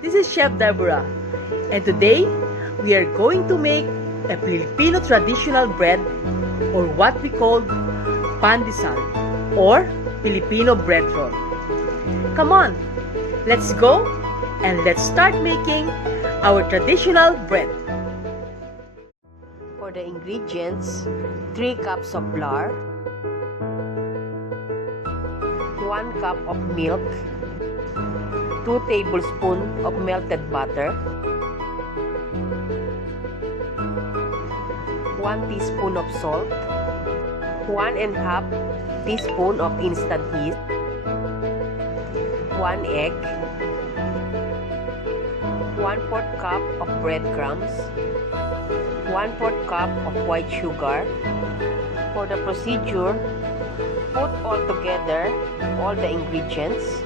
This is Chef Deborah, and today we are going to make a Filipino traditional bread, or what we call pandesal, or Filipino bread roll. Come on, let's go and let's start making our traditional bread. For the ingredients, 3 cups of flour, 1 cup of milk, 2 tablespoons of melted butter, 1 teaspoon of salt, 1½ teaspoon of instant yeast, 1 egg, 1/4 cup of breadcrumbs, 1/4 cup of white sugar. For the procedure, put all together all the ingredients.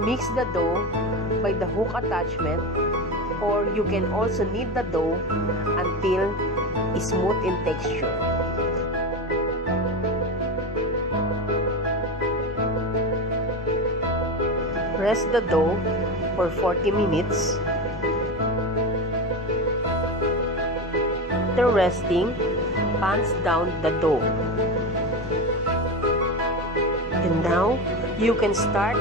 Mix the dough by the hook attachment, or you can also knead the dough until it's smooth in texture. Rest the dough for 40 minutes. After resting, punch down the dough. And now, you can start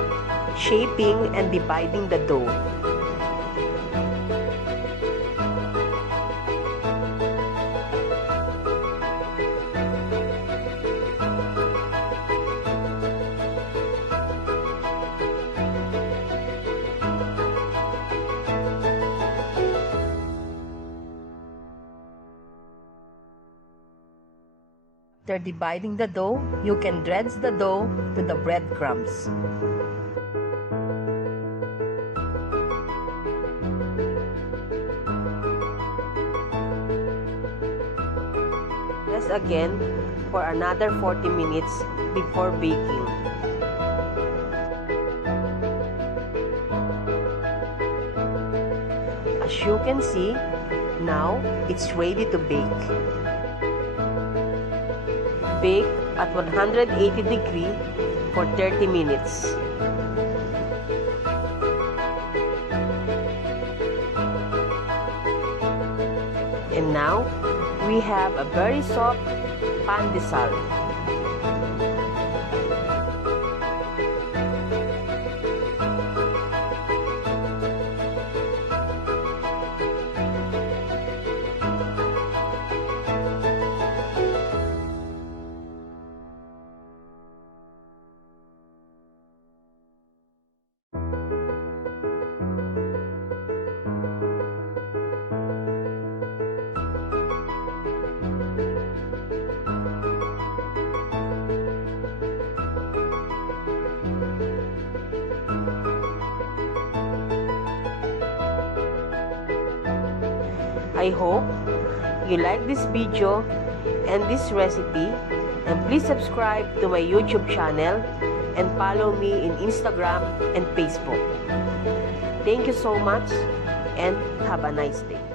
shaping and dividing the dough. After dividing the dough, you can dredge the dough with the breadcrumbs. Rest again for another 40 minutes before baking. As you can see, now it's ready to bake. Bake at 180 degrees for 30 minutes. And now, we have a very soft pandesal. I hope you like this video and this recipe, and please subscribe to my YouTube channel and follow me in Instagram and Facebook. Thank you so much and have a nice day.